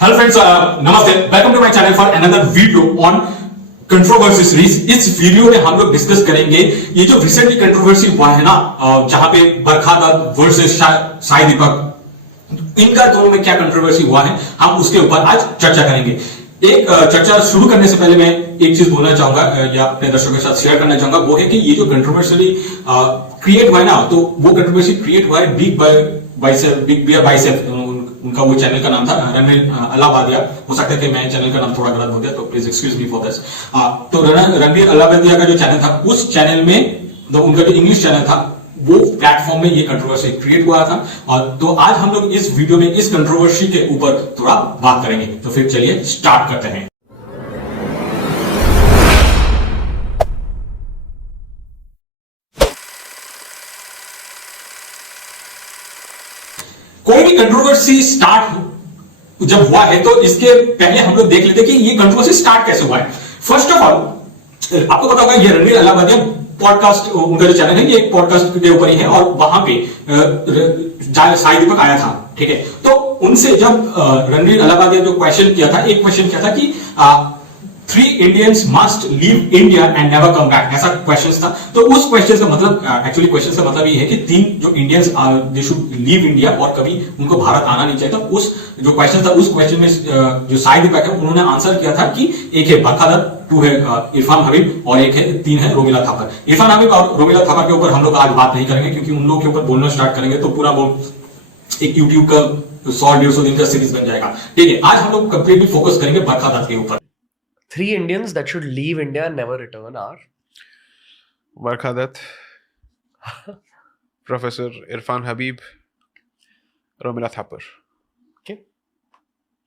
Hello friends, नमस्ते। Welcome to my channel for another video on controversy series. इस video में हम लोग डिस्कस करेंगे ये जो रिसेंटली कंट्रोवर्सी हुआ है ना, जहां पे बरखा दत्त वर्सेस साई दीपक, इनका दोनों में क्या कंट्रोवर्सी हुआ है, हम उसके ऊपर आज चर्चा करेंगे। एक चर्चा शुरू करने से पहले मैं एक चीज बोलना चाहूंगा या अपने दर्शकों के साथ शेयर करना चाहूंगा, वो है कि ये जो कंट्रोवर्सी क्रिएट हुआ है ना, तो वो कंट्रोवर्सी क्रिएट हुआ है बिग बियर बाइसेप। उनका वो चैनल का नाम था रणवीर अल्लाहबादिया। हो सकता है कि मैं चैनल का नाम थोड़ा गलत हो गया, तो please excuse me for this. तो रणवीर अल्लाहबादिया का जो चैनल था, उस चैनल में उनका जो इंग्लिश चैनल था, वो प्लेटफॉर्म में ये कंट्रोवर्सी क्रिएट हुआ था। और तो आज हम लोग इस वीडियो में इस कंट्रोवर्सी के ऊपर थोड़ा बात करेंगे। तो फिर चलिए स्टार्ट करते हैं। कोई भी कंट्रोवर्सी स्टार्ट जब हुआ है, तो इसके पहले हम लोग देख लेते हैं कि ये कंट्रोवर्सी स्टार्ट कैसे हुआ है। फर्स्ट ऑफ ऑल, आपको पता होगा ये रणवीर अल्लाहबादिया पॉडकास्ट, उनका जो चैनल है ये एक पॉडकास्ट के ऊपर ही है, और वहां पे साई दीपक आया था। ठीक है, तो उनसे जब रणवीर अल्लाहबादिया जो क्वेश्चन किया था, एक क्वेश्चन किया था कि 3 Indians must leave India and never come back, ऐसा क्वेश्चन था। तो उस क्वेश्चन का मतलब, एक्चुअली क्वेश्चन का मतलब ये है कि 3 जो Indians they should leave India और कभी उनको भारत आना नहीं चाहिए। तो उस जो क्वेश्चन था, उस क्वेश्चन में जो साई दीपक है उन्होंने आंसर किया था कि एक है बरखा दत्त, 2 है इरफान हबीब, और एक है 3 है रोमिला थापर। इरफान हबीब और रोमिला थापर के ऊपर हम लोग आज बात नहीं करेंगे, क्योंकि उन लोगों के ऊपर बोलना स्टार्ट करेंगे तो पूरा वो एक यूट्यूब का 100-150 दिन का सीरीज बन जाएगा। ठीक है, आज हम लोग कंप्लीटली फोकस करेंगे बरखा दत्त के ऊपर। 3 Indians that should leave India and never return are Barkha Dutt, Professor Irfan Habib, Romila Thapar. okay.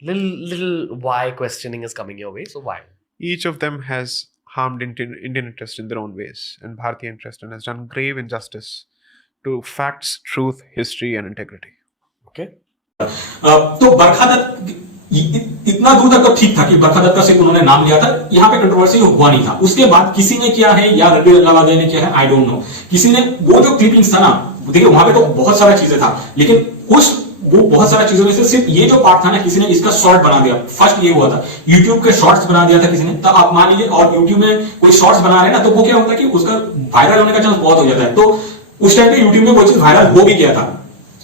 Little why questioning is coming your way. So why? Each of them has harmed Indian interest in their own ways, and Bharatiya interest, and has done grave injustice to facts, truth, history, and integrity. Okay. तो बरखा दत्त इतना दूर तक तो ठीक था कि बरखा दत्त का सिर्फ उन्होंने नाम लिया था, यहाँ पे कंट्रोवर्सी हुआ नहीं था। उसके बाद किसी ने किया है या रणवीर अल्लाहबादिया ने किया है, आई डोंट नो। किसी ने वो जो क्लिपिंग्स था ना, देखिए वहां पे तो बहुत सारा चीजें था, लेकिन वो बहुत सारा चीजों में से सिर्फ ये जो पार्ट था ना, किसी ने इसका शॉर्ट बना दिया। फर्स्ट ये हुआ था, यूट्यूब के शॉर्ट्स बना दिया था किसी ने। तो आप मान लीजिए, और यूट्यूब में कोई शॉर्ट्स बना रहे हैं ना, तो वो क्या होता है कि उसका वायरल होने का चांस बहुत हो जाता है। तो उस टाइम पे यूट्यूब में वो चीज वायरल हो भी गया था,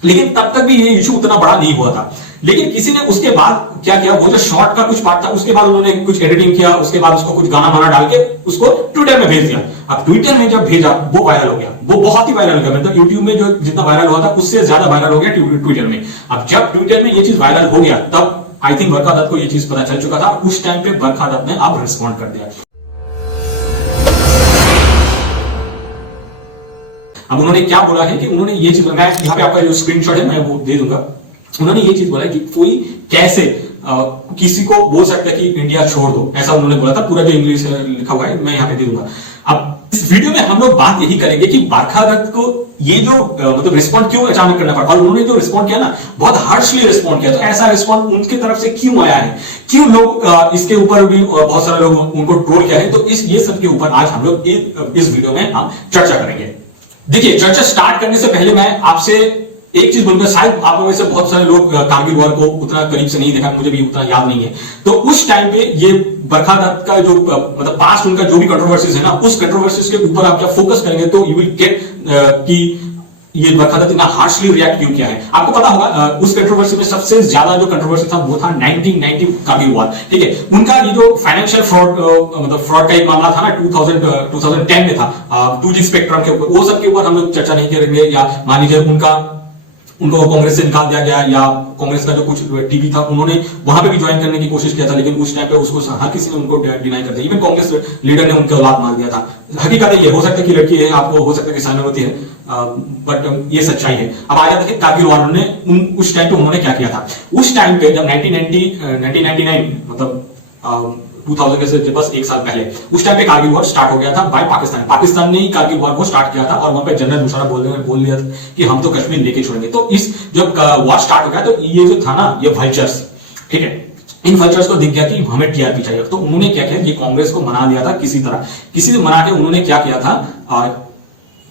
लेकिन तब तक भी ये इशू उतना बड़ा नहीं हुआ था। लेकिन किसी ने उसके बाद क्या किया, वो जो शॉर्ट का कुछ पार्ट था, उसके बाद उन्होंने कुछ एडिटिंग किया, उसके बाद उसको कुछ गाना वाना डाल के उसको ट्विटर में भेज दिया। अब ट्विटर में जब भेजा, वो वायरल हो गया, वो बहुत ही वायरल हो गया। मतलब यूट्यूब में जो जितना वायरल हुआ था, उससे ज्यादा वायरल हो गया ट्विटर में। अब जब ट्विटर में ये चीज वायरल हो गया, तब आई थिंक बरखा दत्त को ये चीज पता चल चुका था। उस टाइम पे बरखा दत्त ने अब रिस्पॉन्ड कर दिया। अब उन्होंने क्या बोला है कि उन्होंने ये चीज, मैं यहाँ पे आपका जो स्क्रीनशॉट है मैं वो दे दूंगा। उन्होंने ये चीज बोला कि कोई कैसे किसी को बोल सकता है कि इंडिया छोड़ दो, ऐसा उन्होंने बोला था। पूरा जो इंग्लिश लिखा हुआ है मैं यहाँ पे दे दूंगा। अब इस वीडियो में हम लोग बात यही करेंगे कि बरखा दत्त को ये जो मतलब रिस्पॉन्ड क्यों अचानक करना पड़ा, और उन्होंने जो रिस्पॉन्ड किया ना, बहुत हार्शली रिस्पॉन्ड किया। तो ऐसा रिस्पॉन्ड उनकी तरफ से क्यों आया है, क्यों लोग इसके ऊपर भी बहुत सारे लोग उनको ट्रोल किया है, तो ये सब के ऊपर आज हम लोग इस वीडियो में हम चर्चा करेंगे। देखिए, चर्चा स्टार्ट करने से पहले मैं आपसे एक चीज बोलूंगा। शायद आप में से बहुत सारे लोग कारगिल वॉर को उतना करीब से नहीं देखा, मुझे भी उतना याद नहीं है। तो उस टाइम पे ये बरखा दत्त का जो मतलब पास्ट उनका जो भी कंट्रोवर्सीज है ना, उस कंट्रोवर्सीज के ऊपर आप जब फोकस करेंगे तो यू विल गेट कि ये बरखा दत्त इतना हार्शली रिएक्ट क्यों किया है। आपको पता होगा उस कंट्रोवर्सी में सबसे ज्यादा जो कंट्रोवर्सी था वो था 1990 कारगिल वॉर। ठीक है, उनका ये जो फाइनेंशियल फ्रॉड मतलब फ्रॉड का एक मामला था ना, 2010 में था, 2G स्पेक्ट्रम के ऊपर। वो सब के ऊपर हम लोग चर्चा नहीं करेंगे। या मान लीजिए उनको कांग्रेस से निकाल दिया गया, या कांग्रेस का जो कुछ टीवी था उन्होंने वहां पे भी ज्वाइन करने की कोशिश किया था, लेकिन उस टाइम पे उसको हर किसी ने उनको डिनाई कर दिया। इवन कांग्रेस लीडर ने उनके औलाद मार दिया था। हकीकत ये हो सकता है कि लड़की है, आपको हो सकता है कि सहानुभूति है, बट ये सच्चाई है। अब आ जाता है कारगिल वॉर ने उस टाइम पे उन्होंने क्या किया था। उस टाइम पे जब 1999 मतलब 2000 के से बस एक साल पहले, उस टाइम पे कारगिल वॉर स्टार्ट हो गया था बाय पाकिस्तान ने ही कारगिल वॉर को स्टार्ट किया था। और वहां पे जनरल मुशर्रफ बोल दिया था कि हम तो कश्मीर लेके छोड़ेंगे। तो इस जब वॉर स्टार्ट हो गया, तो ये जो था ना, ये वल्चर्स, ठीक है, इन वल्चर्स को दिख गया कि हमें टीआरपी चाहिए। तो उन्होंने क्या किया, ये कांग्रेस को मना दिया था किसी तरह, किसी से मना के उन्होंने क्या किया था,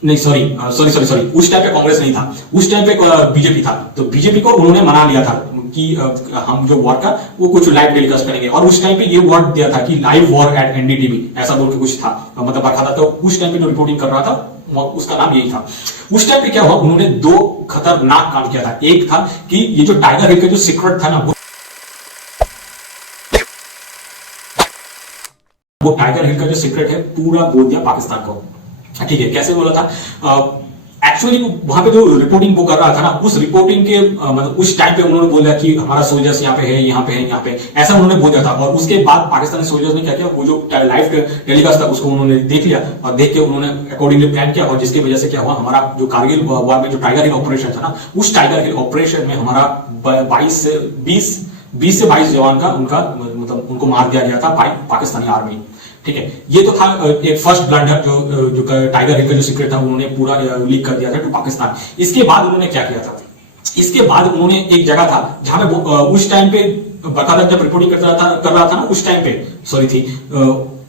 नहीं सॉरी उस टाइम पे कांग्रेस नहीं था, उस टाइम पे बीजेपी था। तो बीजेपी को उन्होंने मना लिया था कि हम जो वॉर का वो कुछ लाइव टेलीकास्ट करेंगे, और उस टाइम पे ये वर्ड दिया था कि लाइव वॉर एट एनडीटीवी, ऐसा बोल के कुछ था, मतलब बरखा था। तो उस टाइम पे जो रिपोर्टिंग कर रहा था उसका नाम यही था। उस टाइम पे क्या हुआ, उन्होंने दो खतरनाक काम किया था। एक था कि ये जो टाइगर हिल का जो सीक्रेट था ना, वो टाइगर हिल का जो सीक्रेट है पूरा बोल दिया पाकिस्तान को। ठीक है, कैसे बोला था? एक्चुअली वहां पे जो रिपोर्टिंग वो कर रहा था ना, उस रिपोर्टिंग के मतलब उस टाइम पे उन्होंने बोला कि हमारा सोल्जर्स यहाँ पे है, यहाँ पे है, यहाँ पे, ऐसा उन्होंने बोला था। और उसके बाद पाकिस्तानी सोल्जर्स ने क्या किया, वो जो लाइव टेलीकास्ट था उसको उन्होंने देख लिया, और देख के उन्होंने अकॉर्डिंगली प्लान किया, और जिसकी वजह से क्या हुआ, हमारा जो कारगिल वॉर में जो टाइगर हिल ऑपरेशन था ना, उस टाइगर हिल ऑपरेशन में हमारा 20 से 22 जवान का मतलब उनको मार दिया गया था पाकिस्तानी आर्मी। ठीक है, ये तो था एक फर्स्ट ब्लंडर जो टाइगर हिल का जो सीक्रेट था उन्होंने पूरा लीक कर दिया था टू पाकिस्तान। इसके बाद उन्होंने क्या किया था, इसके बाद उन्होंने एक जगह था जहां पे उस टाइम पे बकायदा जब रिपोर्टिंग कर रहा था ना, उस टाइम पे सॉरी थी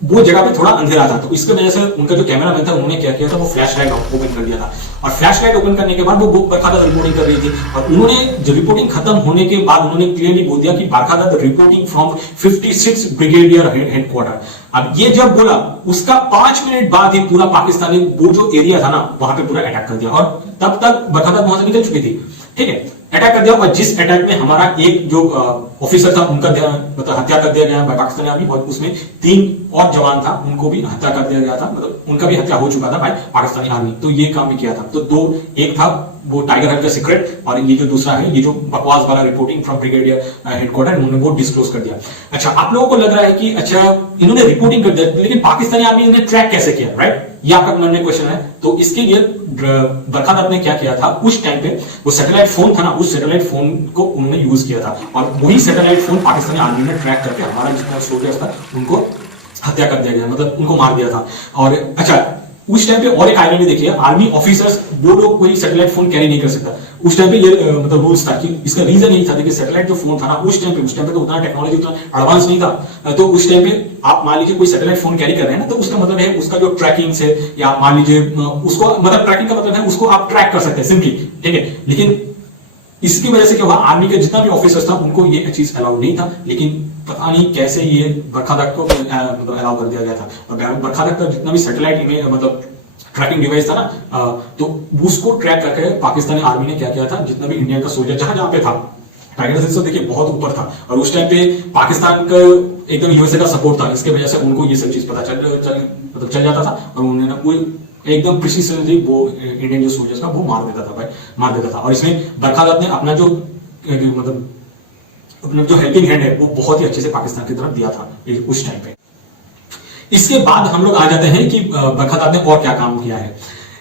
वो जगह पे थोड़ा अंधेरा था, तो इसके वजह से उनका जो कैमरामैन था उन्होंने क्या किया था, वो फ्लैश लाइट ओपन कर दिया था, और फ्लैश लाइट ओपन करने के बाद वो बरखादत रिपोर्टिंग कर रही थी, और उन्होंने जो रिपोर्टिंग खत्म होने के बाद उन्होंने क्लियरली बोल दिया कि बरखादत रिपोर्टिंग फ्रॉम 56 ब्रिगेडियर हेडक्वार्टर। अब ये जब बोला उसका 5 मिनट बाद ही पूरा पाकिस्तानी वो जो एरिया था ना वहां पे पूरा अटैक कर दिया, और तब तक बरखादत वहां से निकल चुकी थी। ठीक है, अटैक कर दिया, और जिस अटैक में हमारा एक जो ऑफिसर था उनका मतलब हत्या कर दिया गया पाकिस्तानी आर्मी, और उसमें 3 और जवान था उनको भी हत्या कर दिया गया था, मतलब उनका भी हत्या हो चुका था भाई पाकिस्तानी आर्मी। तो ये काम भी किया था। तो दो, एक था वो टाइगर हिल का सीक्रेट, और ये जो दूसरा है ये जो बकवास वाला रिपोर्टिंग फ्रॉम ब्रिगेडियर हेडक्वार्टर, उन्होंने वो डिस्क्लोज कर दिया। अच्छा, आप लोगों को लग रहा है कि अच्छा इन्होंने रिपोर्टिंग कर दिया, लेकिन पाकिस्तानी आर्मी ने ट्रैक कैसे किया, राइट? ये आपका मन में क्वेश्चन है। तो इसके लिए बरखादत ने क्या किया था, उस टाइम पे वो सैटेलाइट फोन था ना, उस सैटेलाइट फोन को उन्होंने यूज किया था, और वही सैटेलाइट फोन पाकिस्तानी आर्मी ने ट्रैक करके हमारा जितना सोल्जर्स था उनको हत्या कर दिया गया, मतलब उनको मार दिया था। और अच्छा, उस टाइम पे और एक आइडिया देखिए, आर्मी ऑफिसर्स वो लोग कोई सैटेलाइट फोन कैरी नहीं कर सकता। उस टाइम पे ये मतलब रूल्स था कि इसका रीजन यही था कि सैटेलाइट जो फोन था ना उस टाइम पे तो उतना टेक्नोलॉजी उतना एडवांस नहीं था। तो उस टाइम पे आप मान लीजिए कोई सैटेलाइट फोन कैरी कर रहे हैं ना, तो उसका मतलब है उसका जो ट्रैकिंग से, या मान लीजिए उसको मतलब ट्रैकिंग का मतलब है उसको आप ट्रैक कर सकते हैं सिंपली। ठीक है, लेकिन इसकी वजह से क्या हुआ, आर्मी के जितना भी ऑफिसर्स था उनको ये चीज अलाउड नहीं था, लेकिन पता नहीं कैसे ये बरखादत को मतलब अलाउ कर दिया गया था। और बरखादत का जितना भी सैटेलाइट इमेज मतलब ट्रैकिंग डिवाइस था ना, तो उसको ट्रैक करके पाकिस्तानी आर्मी ने क्या किया था, जितना भी इंडिया का सोल्जर जहां जहां पे था, टाइगर हिल से देखिए बहुत ऊपर था, और उस टाइम पे पाकिस्तान का एकदम यूएसए का सपोर्ट था, इसके वजह से उनको ये सब चीज पता चल जाता था, और उन्होंने कोई एकदम प्रिसीजनली वो इंडियन जो सोल्जर्स का वो मार देता था। और इसमें बरखादत ने अपना जो मतलब अपना जो हेल्पिंग हैंड है वो बहुत ही अच्छे से पाकिस्तान की तरफ दिया था उस टाइम पे। इसके बाद हम लोग आ जाते हैं कि बरखादत ने और क्या काम किया है।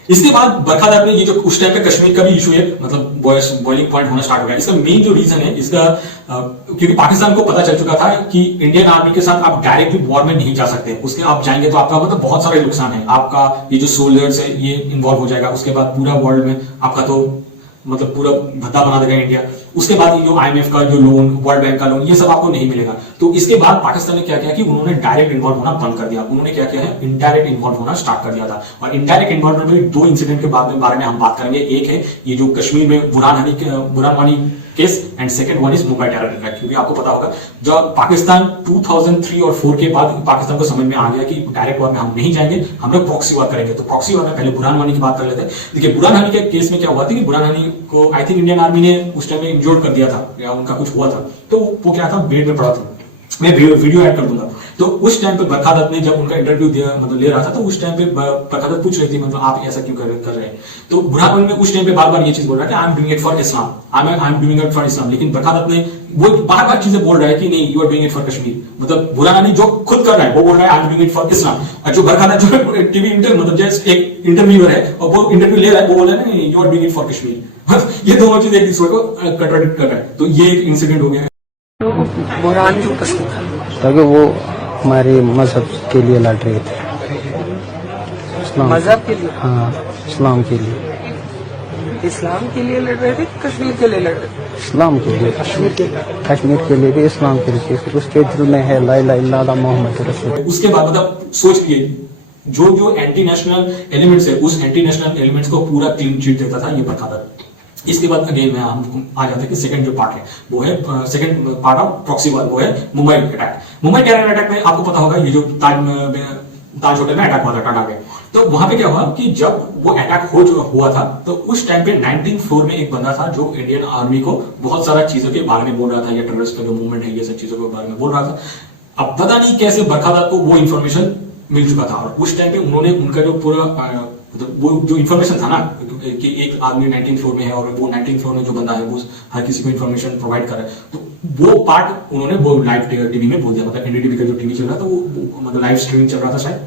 इसके बाद बरखादत ने ये जो उस टाइम पे कश्मीर का भी इशू है, मतलब बॉइलिंग पॉइंट होना स्टार्ट हो गया। इसका मेन जो रीजन है इसका क्योंकि पाकिस्तान को पता चल चुका था कि इंडियन आर्मी के साथ आप डायरेक्टली वॉर में नहीं जा सकते, उसके आप जाएंगे तो आपका मतलब बहुत सारे नुकसान है, आपका ये जो सोल्जर्स है ये इन्वॉल्व हो जाएगा, उसके बाद पूरा वर्ल्ड में आपका तो मतलब पूरा भद्दा बना देगा इंडिया, उसके बाद जो IMF का जो लोन, वर्ल्ड बैंक का लोन, ये सब आपको नहीं मिलेगा। तो इसके बाद पाकिस्तान ने क्या किया कि उन्होंने डायरेक्ट इन्वॉल्व होना बंद कर दिया, उन्होंने क्या किया है इनडायरेक्ट इन्वॉल्व होना स्टार्ट कर दिया था। और इनडायरेक्ट इन्वॉल्वमेंट में 2 इंसिडेंट के बारे में हम बात करेंगे। एक है ये जो कश्मीर में Burhan Wani case, and second one is Mumbai terror attack. क्योंकि आपको पता होगा जब पाकिस्तान 2003 और 4 के बाद पाकिस्तान को समझ में आ गया कि डायरेक्ट वॉर में हम नहीं जाएंगे, हम लोग प्रॉक्सी वॉर करेंगे। तो प्रॉक्सी वॉर में पहले बुरहान वानी की बात कर लेते हैं। देखिए बुरहान वानी के केस में क्या हुआ था कि बुरहान वानी को आई थिंक इंडियन आर्मी ने उस टाइम में इंजोर्ड कर दिया था, या उनका कुछ हुआ था, तो वो क्या था बेड में पड़ा था। मैं वीडियो ऐड कर दूंगा। तो उस टाइम पे बरखादत ने जब उनका इंटरव्यू दिया मतलब ले रहा था, तो उस टाइम पे बरखादत पूछ रही थी मतलब आप ऐसा क्यों कर रहे हैं। तो बुरहान वानी उस टाइम पे बार-बार ये चीज बोल रहा है कि I am doing it for Islam, I am doing it for इस्लाम। लेकिन बरखादत ने वो बार-बार चीजें बोल रहा है कि नहीं, you are doing it for Kashmir. मतलब बुरहान वानी जो खुद कर रहा है वो बोल रहा है I am doing it for इस्लाम, और जो बरखादत जो टीवी मतलब जस्ट एक इंटरव्यूअर है और वो इंटरव्यू ले रहा है, वो बोल रहा है you are doing it for Kashmir. ये दोनों चीजें एक दूसरे को कंट्राडिक्ट कर रहा है। तो ये एक इंसिडेंट हो गया। बुरहान क्यों पसंद था? ताकि वो हमारे मजहब के लिए लड़ रहे थे, मजहब के लिए? हाँ, इस्लाम के लिए। इस्लाम के लिए लड़ रहे थे, कश्मीर के लिए लड़ रहे थे? इस्लाम के लिए, कश्मीर के लिए भी, इस्लाम के लिए। उसके दिल में है ला इलाहा इल्लल्लाह मोहम्मद रसूल। उसके बाद मतलब सोचिए जो एंटी नेशनल एलिमेंट्स है, उस एंटी नेशनल एलिमेंट्स को पूरा क्लीन चिट देता था ये बरखादत। इसके बाद अगेन में हम आ जाते हैं कि सेकंड जो पार्ट है वो है second part of proxy war, वो है Mumbai attack. Mumbai terror attack में आपको पता होगा ये जो ताज होटल में अटैक हुआ था टाटा के, तो वहां पे क्या हुआ कि जब वो अटैक हुआ था तो उस टाइम पे 19th फ्लोर में एक बंदा था जो इंडियन आर्मी को बहुत सारा चीजों के बारे में बोल रहा था, या टेररिस्ट का जो मूवमेंट है ये सब चीजों के बारे में बोल रहा था। अब पता नहीं कैसे बरखादात को वो इन्फॉर्मेशन मिल चुका था, और उस टाइम पे उन्होंने उनका जो पूरा वो जो इन्फॉर्मेशन था ना कि एक आदमी 19th फ्लोर में है और वो 19th फ्लोर में जो बंदा है वो हर किसी को इन्फॉर्मेशन प्रोवाइड कर रहा है, तो वो पार्ट उन्होंने वो लाइव टीवी में बोल दिया, मतलब एनडीटीवी का जो टीवी चल रहा था वो मतलब लाइव स्ट्रीमिंग चल रहा था शायद,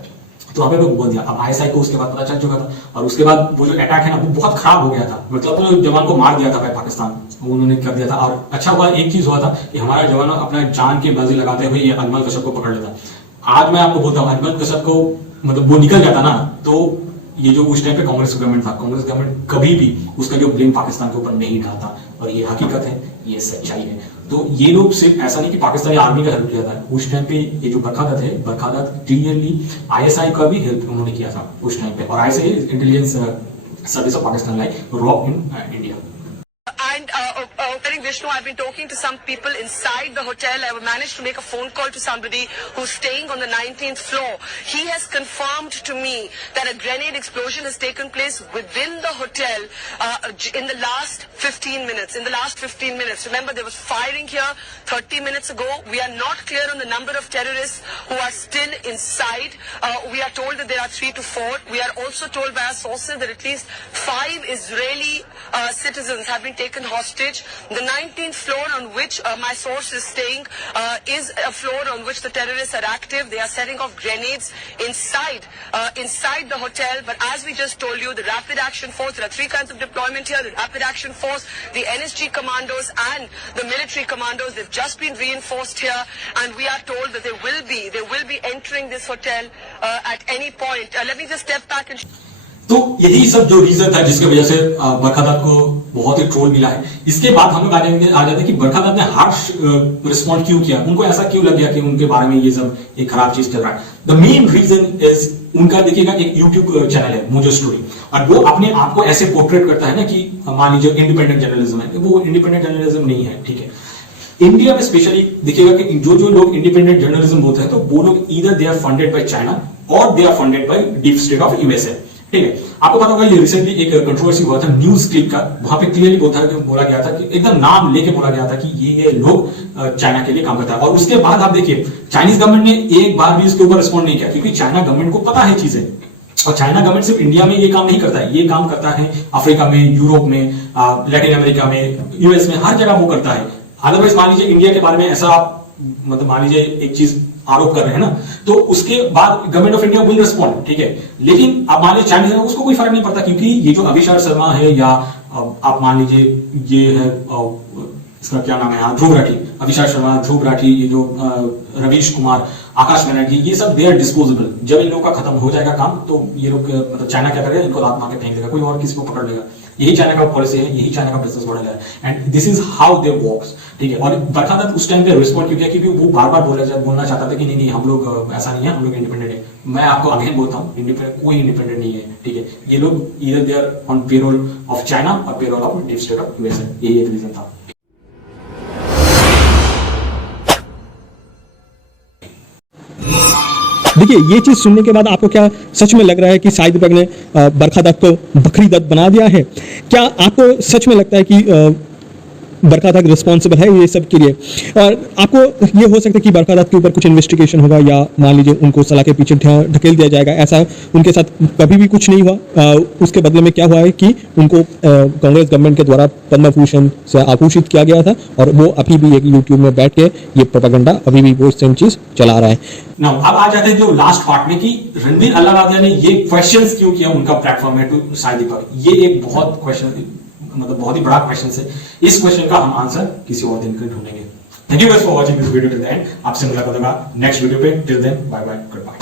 तो वहां पे लोग बोल दिया। अब आईएसआई को उसके बाद पता चल चुका था, और उसके बाद वो जो अटैक है ना वो बहुत खराब हो गया था, मतलब वो जवान को मार दिया था भाई पाकिस्तान, वो उन्होंने कर दिया था। और अच्छा हुआ एक चीज हुआ था कि हमारा जवान अपना जान की बाजी लगाते हुए ये अजमल कश्यप को पकड़ लेता। आज मैं आपको बोलता हूँ अजमल कश्यप को मतलब वो निकल जाता ना, तो ये जो उस टाइम पे कांग्रेस गवर्नमेंट था, कांग्रेस गवर्नमेंट कभी भी उसका जो ब्लेम पाकिस्तान के ऊपर नहीं डालता, और ये हकीकत है, ये सच्चाई है। तो ये लोग सिर्फ ऐसा नहीं कि पाकिस्तानी आर्मी का हेल्प किया था, उस टाइम पे ये जो बरखादत है, बरखादत क्लियरली आईएसआई का भी हेल्प उन्होंने किया था उस टाइम पे, और ISI intelligence service of Pakistan like raw in India. Vishnu, I've been talking to some people inside the hotel. I managed to make a phone call to somebody who's staying on the 19th floor. He has confirmed to me that a grenade explosion has taken place within the hotel in the last 15 minutes. In the last 15 minutes. Remember, there was firing here 30 minutes ago. We are not clear on the number of terrorists who are still inside. We are told that there are 3 to 4. We are also told by our sources that at least 5 Israeli citizens have been taken hostage. The 19th floor on which my source is staying is a floor on which the terrorists are active. They are setting off grenades inside the hotel. But as we just told you, the Rapid Action Force, there are 3 kinds of deployment here. The Rapid Action Force, the NSG commandos and the military commandos, they've just been reinforced here, and we are told that they will be entering this hotel at any point. Let me just step back and तो यही सब जो reason था जिसकी वजह से बरखादत को बहुत ही ट्रोल मिला है। इसके बाद हम लोग आ जाते हैं कि बरखादत ने हार्श रिस्पॉन्ड क्यों किया, उनको ऐसा क्यों लग गया कि उनके बारे में ये सब एक खराब चीज चल रहा है। द मेन रीजन इज उनका देखिएगा एक यूट्यूब चैनल है मोजो स्टोरी, और वो अपने आप को ऐसे पोर्ट्रेट करता है ना कि मान लीजिए इंडिपेंडेंट जर्नलिज्म है, वो इंडिपेंडेंट जर्नलिज्म नहीं है, ठीक है। इंडिया में स्पेशली देखिएगा कि जो लोग इंडिपेंडेंट जर्नलिज्म बोलते हैं तो वो लोग either they are funded by China और they are funded by deep state of USA, ठीक है। आपको पता होगा ये रिसेंटली एक कंट्रोवर्सी हुआ था न्यूज क्लिप का, वहां पे क्लियरली बोला गया था कि एकदम नाम लेके बोला गया था कि ये लोग चाइना के लिए काम करता है, और उसके बाद आप देखिए चाइनीज गवर्नमेंट ने एक बार भी इसके ऊपर रिस्पॉन्ड नहीं किया, क्योंकि चाइना गवर्नमेंट को पता है चीजें, और चाइना गवर्नमेंट सिर्फ इंडिया में ये काम नहीं करता है, ये काम करता है अफ्रीका में, यूरोप में, लैटिन अमेरिका में, यूएस में, हर जगह वो करता है। अदरवाइज मान लीजिए इंडिया के बारे में ऐसा आप मतलब मान लीजिए एक चीज आरोप कर रहे हैं ना, तो उसके बाद government of India will respond, ठीक है। लेकिन आप मान लीजिए चाइनीज है उसको कोई फर्क नहीं पड़ता, क्योंकि ये जो अभिषेक शर्मा है या आप मान लीजिए ये है इसका क्या नाम है ध्रुव राठी, अभिषेक शर्मा, ध्रुव राठी, ये जो रवीश कुमार, आकाश बनर्जी, ये सब दे आर डिस्पोजेबल। जब इन लोगों का खत्म हो जाएगा काम तो ये लोग मतलब चाइना क्या करेगा, इनको लात मार के फेंक देगा, कोई और किसी को पकड़ लेगा। यही चाइना का पॉलिसी है, यही चाइना का बिजनेस मॉडल है, and this is how they works, ठीक है। और बरखादत उस टाइम पे रिस्पॉन्ड क्यों किया, क्योंकि वो बार बार बोलना चाहता था कि नहीं हम लोग ऐसा नहीं है, हम लोग इंडिपेंडेंट है। मैं आपको अगेन बोलता हूँ कोई इंडिपेंडेंट नहीं है, ठीक है। ये लोग either they are on payroll of China और payroll of deep state of USA, यही एक रीजन था। देखिए ये चीज सुनने के बाद आपको क्या सच में लग रहा है कि शाहिद बेग ने बरखादत को बकरी दत्त बना दिया है? क्या आपको सच में लगता है कि बरखादत रिस्पॉन्सिबल है ये सब के लिए? और आपको ये हो सकता है कि बरखादत के ऊपर कुछ इन्वेस्टिगेशन होगा, या मान लीजिए उनको सलाह के पीछे ढकेल दिया जाएगा, ऐसा उनके साथ कभी भी कुछ नहीं हुआ। उसके बदले में क्या हुआ है कि उनको कांग्रेस गवर्नमेंट के द्वारा पद्म भूषण से आभूषित किया गया था, और वो अभी भी एक यूट्यूब में बैठ के ये प्रोपेगेंडा अभी भी वो सेम चीज चला रहा है। नाउ अब आ जाते हैं जो लास्ट पार्ट में कि रणबीर अल्लावालिया ने ये क्वेश्चंस क्यों किया उनका प्लेटफॉर्म है टू शाहिद दीपक। ये एक बहुत क्वेश्चन मतलब बहुत ही बड़ा क्वेश्चन है। इस क्वेश्चन का हम आंसर किसी और दिन ढूंढेंगे। Thank you guys for watching this video till the end. आपसे मुलाकात होगा नेक्स्ट वीडियो पे। Till then bye bye, good bye.